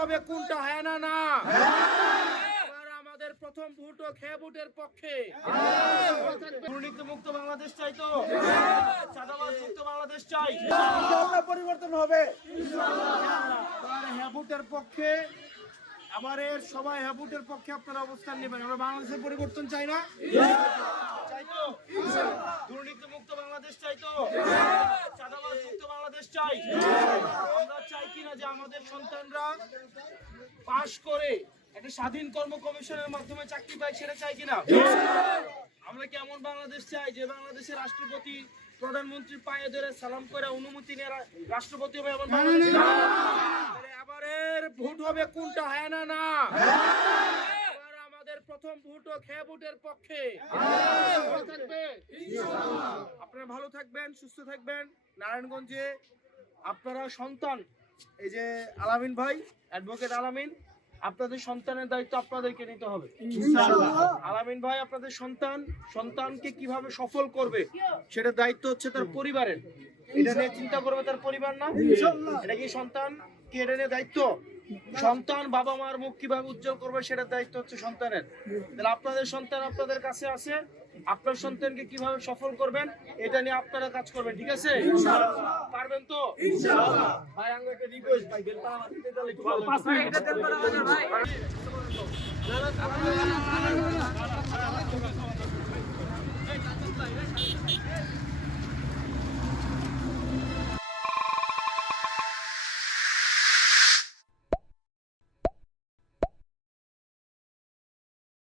হবে কোনটা, হ্যাঁ না না? এবার আমাদের প্রথম ভোটও খেয়ে ভোটের পক্ষে। দুর্নীতি মুক্ত বাংলাদেশ চাই তো, চাঁদাবাজ মুক্ত বাংলাদেশ চাই, ইনশাআল্লাহ পরিবর্তন হবে ইনশাআল্লাহ। হ্যাঁ ভোটের পক্ষে, এবারের সবাই হ্যাঁ ভোটের পক্ষে আপনারা অবস্থান নেবেন। আমরা বাংলাদেশের পরিবর্তন চাই না, চাই তো, দুর্নীতি মুক্ত বাংলাদেশ চাই তো, চাঁদাবাজ মুক্ত বাংলাদেশ চাই। আমরা চাই কিনা যে আমাদের সন্তানরা পাশ করে একটা স্বাধীন কর্ম কমিশনের মাধ্যমে চাকরি পায়, সেটা চাই কিনা? আমরা কি এমন বাংলাদেশ চাই যে বাংলাদেশের রাষ্ট্রপতি প্রধানমন্ত্রীর পায়ে ধরে সালাম করে অনুমতি নিয়ে রাষ্ট্রপতি হবে? এমন বাংলাদেশ এবারের ভোট হবে কোনটা, হ্যাঁ না না? এবার আমাদের প্রথম ভোটও খেয়ে ভোটের পক্ষে। আপনারা ভালো থাকবেন, সুস্থ থাকবেন। নারায়ণগঞ্জে আপনারা সন্তান, এই যে আলামিন ভাই, অ্যাডভোকেট আলামিন, আপনাদের সন্তানের দায়িত্ব আপনাদেরকে নিতে হবে ইনশাআল্লাহ। আলামিন ভাই আপনাদের সন্তানকে কিভাবে সফল করবে সেটা দায়িত্ব হচ্ছে তার পরিবারের। এটা নিয়ে চিন্তা করবে তার পরিবার না, এটা কি সন্তান কি এটা নিয়ে দায়িত্ব? সন্তান বাবা মার মুখ কিভাবে উজ্জ্বল করবে সেটার দায়িত্ব হচ্ছে সন্তানের। তাহলে আপনাদের সন্তান আপনাদের কাছে আছে, আপনার সন্তানকে কিভাবে সফল করবেন এটা নিয়ে আপনারা কাজ করবেন, ঠিক আছে? পারবেন তো ইনশাআল্লাহ। ভাই আঙ্গো একটা রিকোয়েস্ট, ভাই বেলটা আমার দিতে দিলে একটু ভালো। 5 মিনিটের দেন ভাই।